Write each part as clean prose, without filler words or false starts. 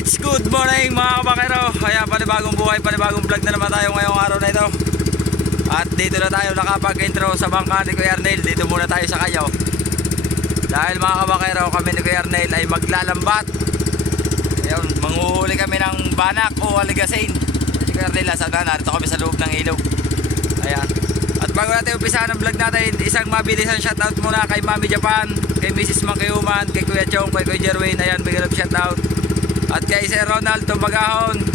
Alright, good morning mga kabakero. Ayan, panibagong buhay, panibagong vlog na naman tayo ngayong araw na ito. At dito na tayo nakapag-intro sa bangka ni Kuya Arnel. Dito muna tayo sa kayaw. Dahil mga kabakero, kami ni Kuya Arnel ay maglalambat. Ayun, manghuhuli kami ng banak o aligasin. Si Kuya Arnel, sana narito kami sa loob ng ilog. Ayan. At bago natin umpisahan ang vlog natin, isang mabilisan shoutout muna kay Mami Japan, kay Mrs. Makiuman, kay Kuya Chong, kay Kuya Jerwin. Ayan, big love shoutout. At kay Sir Ronald Tumbagahon,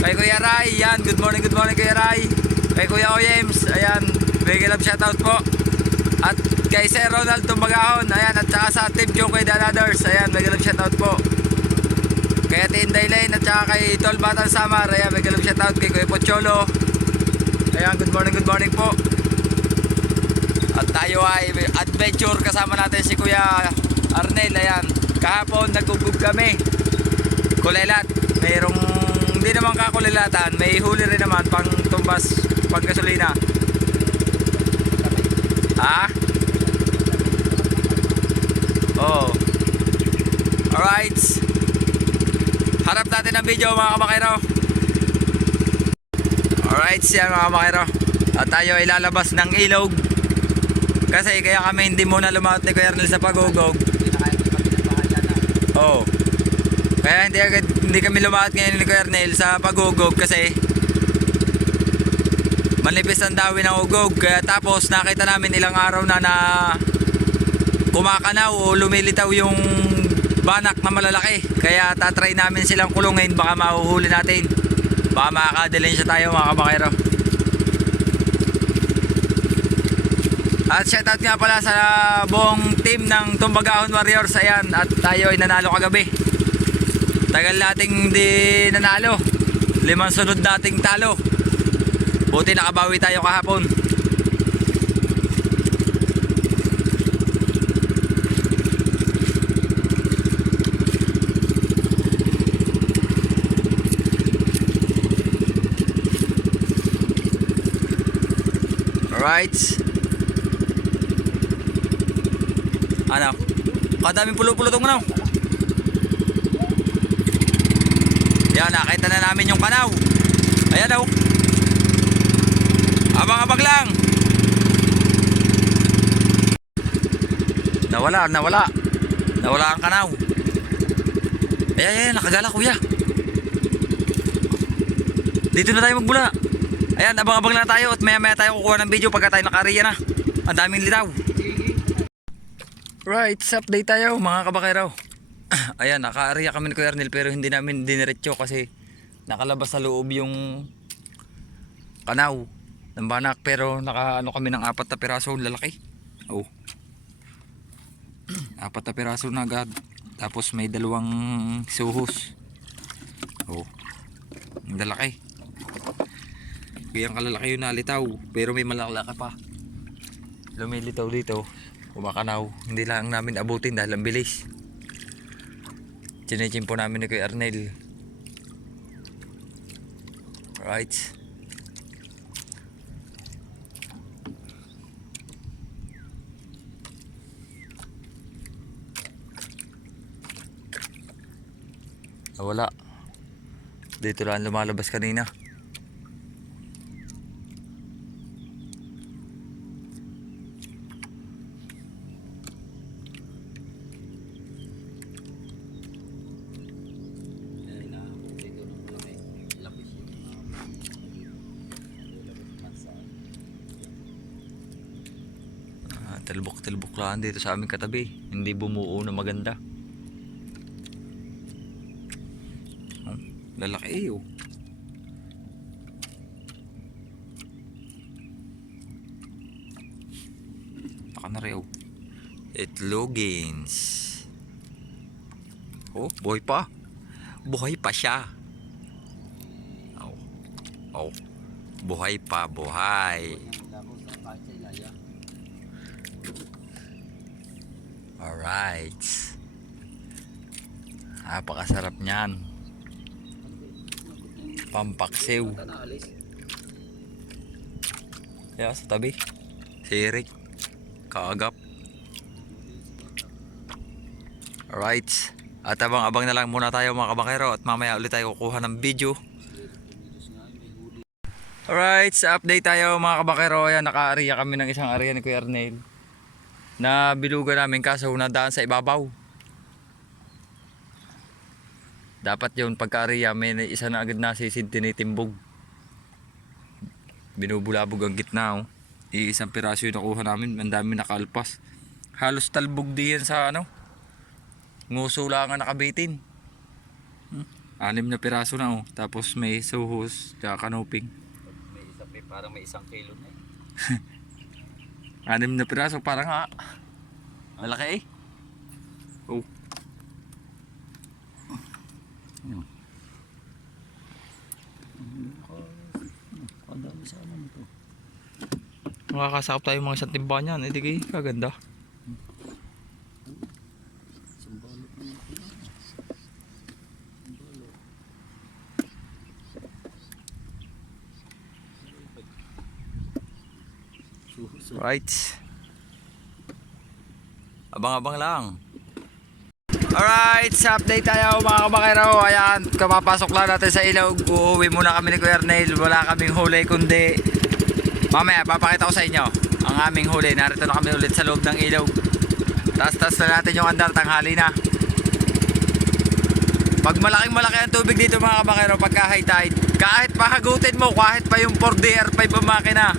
kay Kuya Ray. Yan, good morning Kuya Ray. Kay Kuya Oyems, ayan, big love shoutout po. At kay Sir Ronald Tumbagahon, ayan, at saka sa Team Chong kay The Others, ayan, big love shoutout po. Kay Ate Inday Lane at saka kay Tol Batang Samar, ayan, big love shoutout. Kay Kuya Pocholo, ayan, good morning po. At tayo ay adventure, kasama natin si Kuya Arnel. Ayan, kahapon nagugug kami kulilat, mayroong hindi naman kakulilatan, may huli rin naman pang tumbas, pang gasolina. Oh, alright, harap natin ang video mga kabakero. Alright, siya mga kabakero, at tayo ay lalabas ng ilog. Kasi kaya kami hindi muna lumawat ni Kuya Arnel sa pagugog. Oh, kaya hindi kami lumawat ngayon ni Kuya Arnel sa pagugog kasi manipis ang dawi ng ugog. Kaya tapos nakita namin ilang araw na kumakanaw o lumilitaw yung banak na malalaki. Kaya tatry namin silang kulungin, baka mahuhuli natin, baka makakadalhin siya tayo mga kabakero. At shoutout nga pala sa buong team ng Tumbagahon Warriors. Ayan, at tayo ay nanalo kagabi. Tagal nating hindi nanalo, 5 sunod nating talo. Buti nakabawi tayo kahapon. Alright, ano? Kadaming pulo-pulo itong ano. Yan, nakita na namin yung kanaw. Ayan daw. Abang-abang lang. Nawala ang kanaw. Ayan, nakagala kuya. Dito na tayo magbula. Ayan, abang-abang lang tayo at maya-maya tayo kukuha ng video pagka tayo nakariya na. Ang daming litaw. Right, update tayo mga kabakero. Ayan, naka-area kami ni Kuya Arnel pero hindi namin diniretso kasi nakalabas sa loob yung kanaw ng banak. Pero naka kami ng 4 na piraso, lalaki. Oh, 4 na piraso na agad. Tapos may 2 suhos. Oh, ang lalaki. Kaya ang kalalaki yung nalitaw, pero may malakalaki pa lumilitaw dito, kumakanaw. Hindi lang namin abutin dahil ang bilis. Chinechimpo namin ni Kuya Arnel. Right, wala. Dito lang lumalabas kanina. Talbok lang dito sa aming katabi, hindi bumuo na maganda. Lalaki oh. Baka na rin oh. Itlogins. Oh, buhay pa. Buhay pa siya. Oh, oh, buhay pa, buhay. Alright, napakasarap niyan, pampaksiw. Kaya sa tabi si Eric kaagap. Alright, At abang-abang na lang muna tayo mga kabakero at mamaya ulit tayo kukuha ng video. Alright, sa update tayo mga kabakero. Ayan, naka-area kami ng isang area ni Kuya Arnel na bilugan namin kaso nadaan sa ibabaw. Dapat yun pagka-area may isa na agad nasisid tinitimbog. Binubulabog ang gitna oh. Iisang piraso yung nakuha namin, ang dami nakalpas. Halos talbog diyan sa ano. Nguso lang ang nakabitin. 6 na piraso na oh. Tapos may suhos, tsaka kanuping. Parang may 1 kilo na 6 na piraso parang ha. Malaki eh. Oh. Makakasakop tayo mga isang timba niyan. Hindi kayo kaganda. Right. Abang-abang lang. Alright, sa update tayo mga kabakero. Ayan, kapapasok lang natin sa ilog. Uuwi muna kami ni Kuya Arnel. Wala kaming huli kundi mamaya papakita ko sa inyo ang aming huli. Narito na kami ulit sa loob ng ilog. Taas-taas na natin yung andar, tanghali na. Pag malaking-malaki ang tubig dito mga kabakero, pagka high tide, kahit pahagutin mo, kahit pa yung 4DR5 ang makina,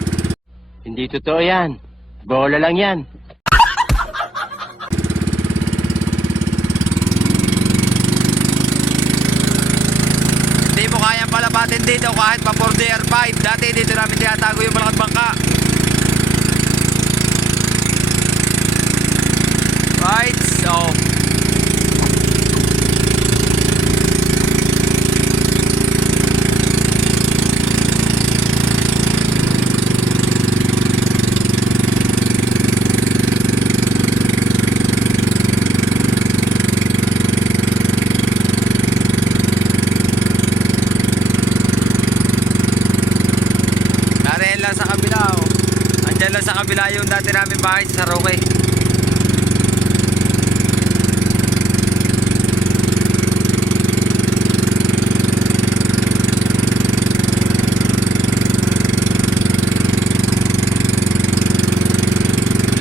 Hindi totoo yan. Bola lang yan. hindi mo kayang palabatin dito kahit pa 4DR5. Dati dito namin tinatago yung malaking bangka. Right, so lang sa kabila oh. Andyan lang sa kabila yung dati namin bahay sa Roque.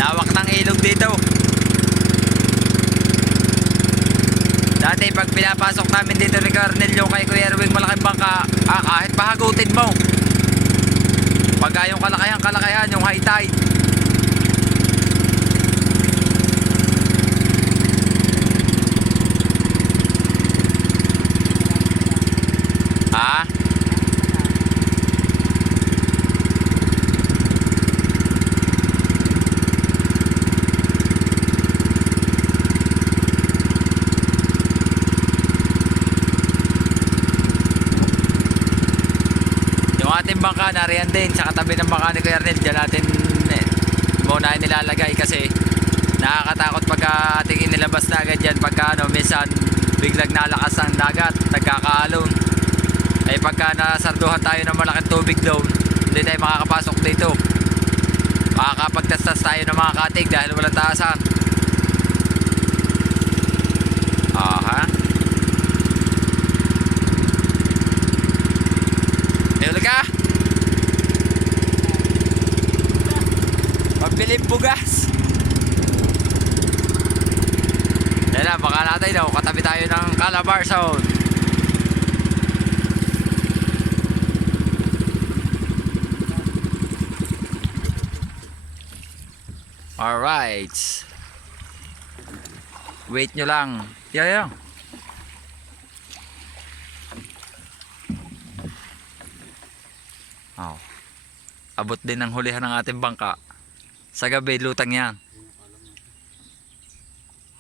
Lawak ng ilog dito. Dati pag pinapasok namin dito ni Cornelio kay Kuya Erwing malaking bangka, kahit pahagutin mo pagka yung kalakayan, yung high tide. Ha? Ating bangka nariyan din sa katabi ng bangka ni Kuya Arnel. Diyan natin muna nilalagay kasi nakakatakot pagka ating inilabas na agad dyan pagka ano, minsan biglang nalakas ang dagat, nagkakaalon. Ay pagka nasarduhan tayo ng malaking tubig doon, hindi tayo makakapasok dito. Makakapagtastas tayo ng mga katig dahil walang taasan. Aha. Ayun ka. Pagbilib bugas. Dahil na, baka natin daw, katabi tayo ng Calabar Zone. Alright. Wait nyo lang. Yeah. Oh. Abot din ang hulihan ng ating bangka. Sa gabi, lutang yan.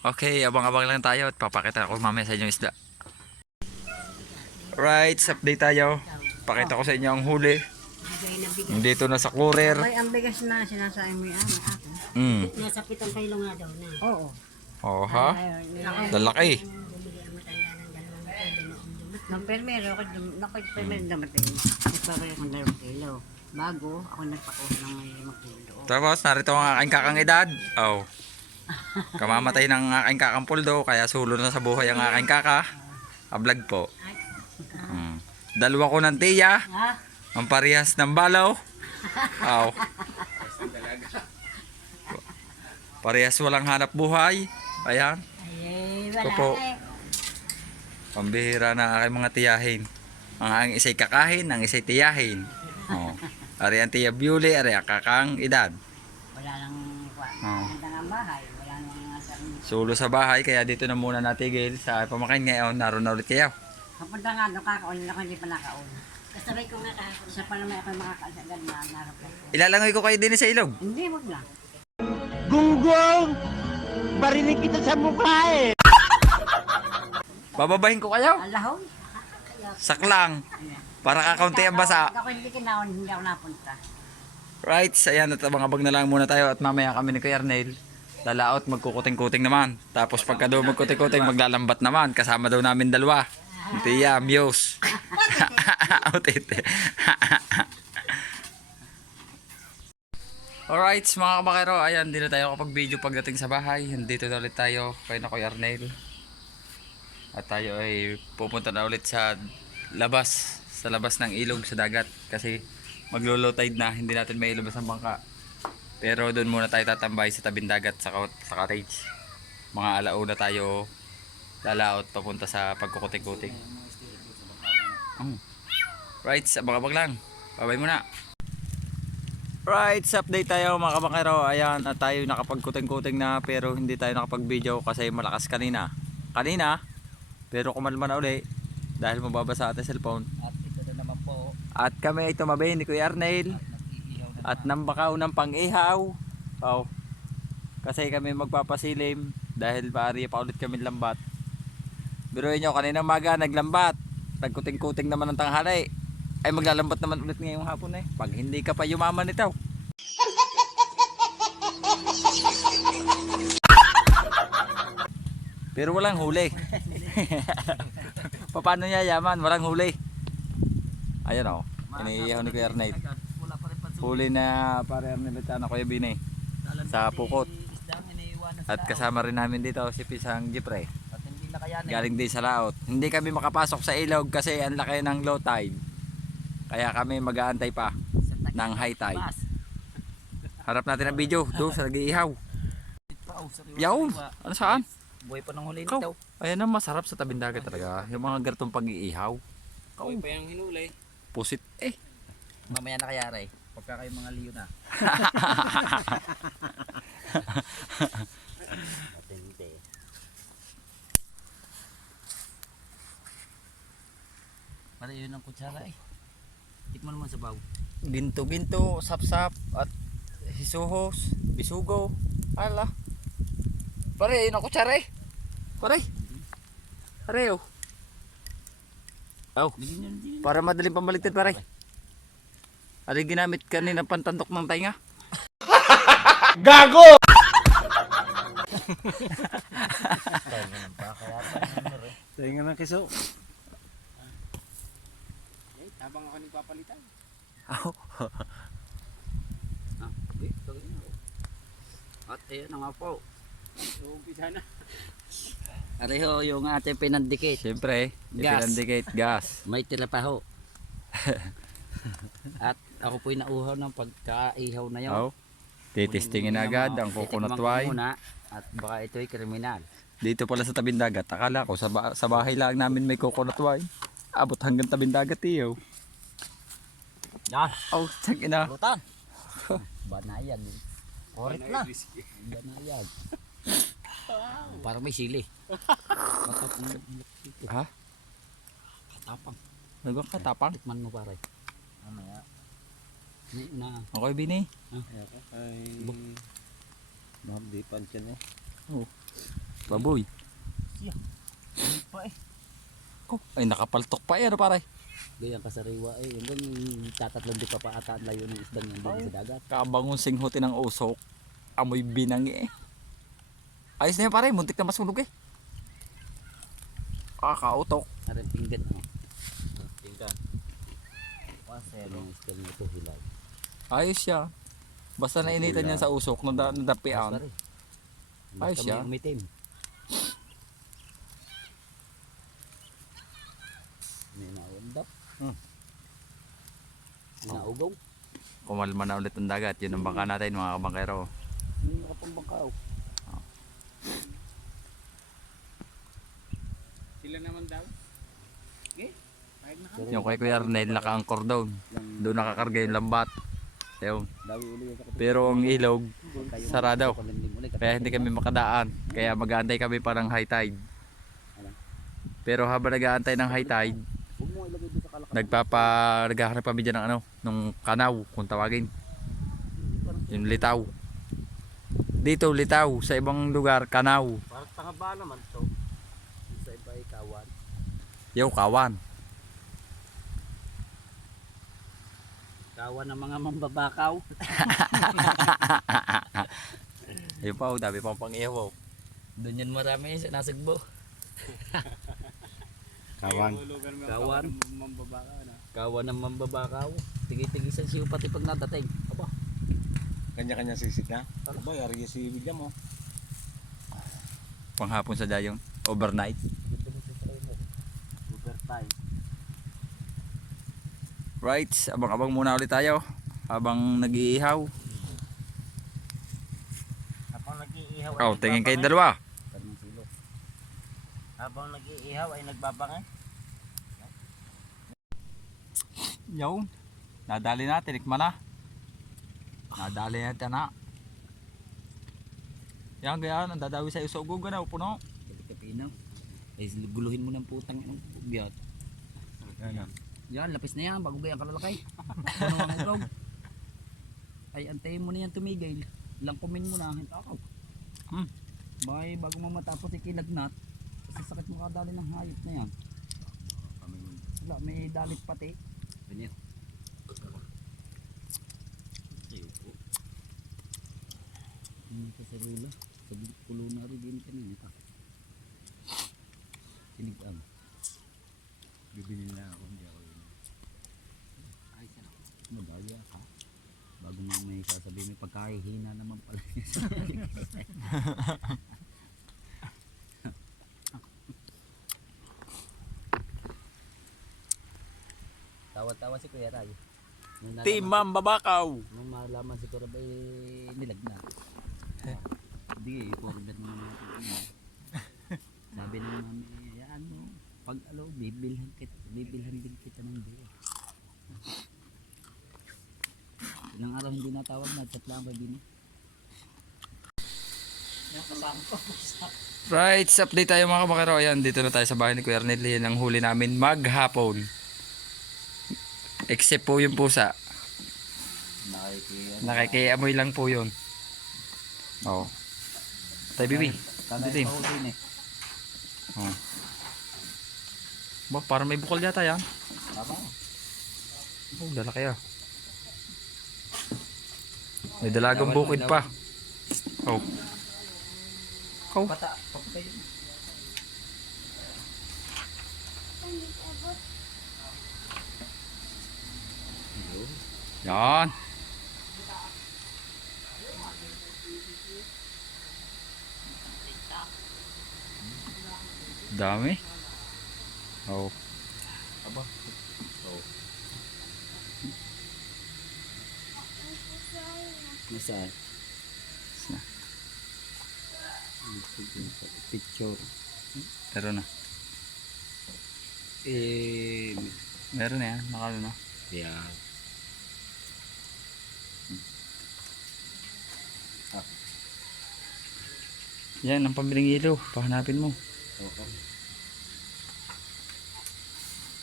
Okay, abang-abang lang tayo at papakita ko mamaya sa inyo isda. Alright, update tayo. Pakita ko sa inyo ang huli. Dito na sa cooler. Ay, ang bigas na sinasabi mo yan. Nasa 7 kilo nga daw na. Oo. Oh ha? Lalaki. Nang permero, permero dumating. Nagpapay akong 2 kilo. Bago, ako nagpakuha ng 5 kilo. Tapos, narito ang aking kakang edad. Oh. Kamamatay ng aking kakang puldo, kaya sulo na sa buhay ang aking kaka. Vlog po. Dalawa ko ng tiya, Ha? ang parehas ng balaw. Aw. Parehas walang hanap buhay. Ayan. Ay, Ito wala po. eh. Pambihira na aking mga tiyahin. Ang isa'y kakahin, ang isa'y tiyahin. Oh. Ari ang tiya Beauty, ari ang kakang edad. Wala nang Oh. ganda ng bahay. Wala nang mga sarili. Sulo sa bahay, kaya dito na muna natigil sa pamakain ngayon. Naroon na ulit kayo. Kapunta nga doon, kakaon ako, hindi pa nakaon. Kasabay ko nga kahapon. Isa pa naman ako makakaon sa ganun, narap ko. Ilalangoy ko kayo din sa ilog. Hindi, wag na. Gunggong! Barinig kita sa mukha eh! Bababahin ko kayo. Alahon? Saklang. Para kakaunti ang basa. Ako hindi kinaon, hindi ako napunta. Right, ayan at mga bag na lang muna tayo at mamaya kami ni Kuya Arnel. Lalaot, magkukuting-kuting naman. Tapos pagka daw magkuting-kuting, maglalambat naman. Kasama daw namin dalawa. Tiya, Muse. Utite. Alright, mga kabakero, ayan, dito tayo kapag video pagdating sa bahay. Dito na ulit tayo kay na Kuya Arnel. At tayo ay pupunta na ulit sa labas ng ilog sa dagat. Kasi maglo-low tide na, hindi natin may ilabas ang bangka. Pero doon muna tayo tatambay sa tabing dagat sa cottage. Mga alauna tayo lalaot papunta sa pagkukuting-kuting. Right, abang-abang lang. Babay muna. Right, update tayo mga kabakero. Ayan, at tayo nakapagkuting-kuting na pero hindi tayo nakapag-video kasi malakas kanina. Pero kumalma na uli dahil mababasa ating cellphone. At ito na naman po. At kami ay tumabi ni Kuya Arnel. At nambakaw ng pang-ihaw. Oh. Kasi kami magpapasilim dahil paari pa ulit kami lambat. Biruin nyo, kanina maga naglambat. Nagkuting-kuting naman ng tanghali. Ay maglalambat naman ulit ngayong hapon eh. Pag hindi ka pa yumaman ito. Pero walang huli. Paano niya yaman? Walang huli. Ayan o. Iniihaw ni Kuya Arnel. Huli na pare Arnel at na Kuya Bini. Sa pukot. At kasama rin namin dito si Pisang Jipre. Galing din sa laot. Hindi kami makapasok sa ilog kasi ang laki ng low tide. Kaya kami mag-aantay pa ng high tide. Harap natin ang video doon sa nag-iihaw. Yaw, ano saan? Buhay pa ng huli Ikaw, nito. ayan ang masarap sa tabing dagat talaga. Yung mga gartong pag-iihaw. Buhay pa yung hinuli. Pusit eh. Mamaya na kaya rin. Pagka kayo mga liyo na. Matindi. Para yun ang kutsara eh. Tikman mo sa baw. Ginto-ginto, sap-sap at hisuhos, bisugo. Ala. Pare, yun ang kutsara eh. Pare. Pare oh. Oh, para madaling pambaliktad pare. Ano yung ginamit kanina pantandok ng tainga? Gago! Tayo ng kiso. Habang ako nagpapalitan. At ayun na nga po. Umpisa na. Areho yung ating pinandikit. Siyempre, Gas. ipinandicate gas. May tira pa ho. At ako po'y nauhaw ng pagkaihaw na yun. Oh. Titistingin agad ang coconut wine. Muna, at baka ito'y kriminal. Dito pala sa tabing dagat. Akala ko sa bahay lang namin may coconut wine. Abot hanggang tabing dagat iyo. Yan. Oh, tsak ina. Lutan. Banayag. Orit na. Banayag. Parang may sili. Matapang. Ha? Katapang. Nagkakatapang? Tikman mo pare. Mamaya. Na. Okay, Bini. Ay. Ma'am, di pansyan eh. Baboy. Pa eh. Oh, ay nakapaltok pa yan, pare. Gayang kasariwa eh. Hanggang tatatlong di pa pa ata ang layo ng isdang yan doon sa dagat. Kabangong singhuti ng usok. Amoy binangi eh. Ayos na yan pare, muntik na masunog eh. Kakautok. Narin pinggan oh. Tingkan. Yung isdang nito hilaw. Ayos siya. Basta nainitan yan sa usok, nadapian. Pare. Ayos Basta may yan. umitim. May naundap. Naugaw. Kumalma na ulit ang dagat. Yun ang bangka natin mga kabangkero. May nakapambangkaw. Sila naman daw. Yung kay Kuya Arnel naka-anchor doon. Doon nakakarga yung lambat. Ayun. Dawi uli yung sakit. Pero ang ilog sarado. Palimlim uli. Kaya hindi kami makadaan. Kaya mag-aantay kami parang high tide. Pero habang nag-aantay ng high tide, Huwag mo ilagay doon sa kalakal. naghahanap kami dyan ng nung kanaw kung tawagin. Yung litaw. Dito litaw, sa ibang lugar kanaw. Parang tanga ba naman to? Sa iba ay kawan. Yo, kawan. Kawan ng mga mambabakaw. Ayun pa, dami pang pang-ihaw. Doon yan marami sa nasagbo. Kawan. Kawan. Mambabaka na. Kawan ng mambabakaw. Tigi-tigisan siyo pati pag nadating. Aba. Kanya-kanya sisid na. Ano ba, yari si William mo. Panghapon sa dayong overnight. Overtime. Right, abang-abang muna ulit tayo habang nag-iihaw. Habang nag-iihaw Oh, tingin kayo dalawa. Kanong silo. Habang nag-iihaw ay nagbabangay. Yun. Nadali na, tinikman na. Nadali natin na. Yan, ganyan. Ang dadawi sa usog na, puno. Kapinaw. Ay guluhin mo ng putang ng biyot. Yan. Yan, lapis na yan bago gayang kalalakay. Ano ang ugaw? Ay antayin mo na yan tumigil. Langkumin mo na hintakaw. May bago mo matapos ikinagnat. Kasi sakit mo kadali ng hayop na yan. Wala, may dalit pati. Ganyan. Sa sarula. Sa kulo na rin din kanina. Sinigang. Bibili na ako hindi ako yun. Ay, sarap. Madaya ka. Bago mo may sasabihin, may pagkahihina naman pala niya sa tawa-tawa si Kuya Ray. Team Mambabakaw. Nung malaman si Kuya Ray nilagnat. Hindi, i-forward naman natin. Sabi ng mami, yan mo. Pag alo, bibilhan din kita ng beer. Ilang araw hindi natawag na, chat lang ba din? Right, update tayo mga kabakero. Ayan, dito na tayo sa bahay ni Kuya Arnel. Yan ang huli namin maghapon. Except po yung pusa. Nakikiamoy lang po yun. Oo. Tayo bibi. Dito yun. Oh. Ba, parang may bukol yata yan. Tama. Oh, lalaki ah. May dalagang bukid pa. Oh. Oh. Papatay yun. Yan. Dami. Oh. Aba. So. Nasaan? Picture. Meron na. Meron na yan. Nakalo na. Yeah. Yan, ang pambiling ilaw. Pahanapin mo. Okay.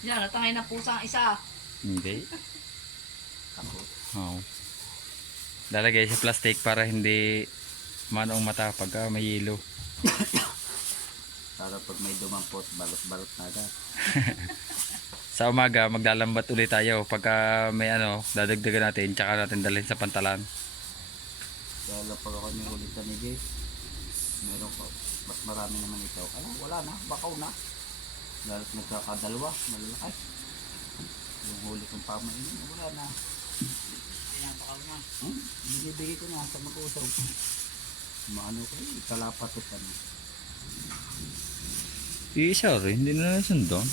Yan, natangay na pusa ang isa. Hindi. Oo. Lalagay sa plastic para hindi manong mata pagka may yelo. Para pag may dumampot, balot-balot na agad. Sa umaga, maglalambat ulit tayo. Pagka may dadagdagan natin, tsaka natin dalhin sa pantalan. Kaya pag ako may ulitan ni Jay, meron ko, mas marami naman ito. Ano, wala na, bakaw na. Dahil nagkakadalwa, malalaki. Yung huli kong pamainin, wala na. Pinapakaw na. Binibigay ko na sa mag-usaw. Maano ko rin, kalapatot ano. Isa rin, hindi na nasundan.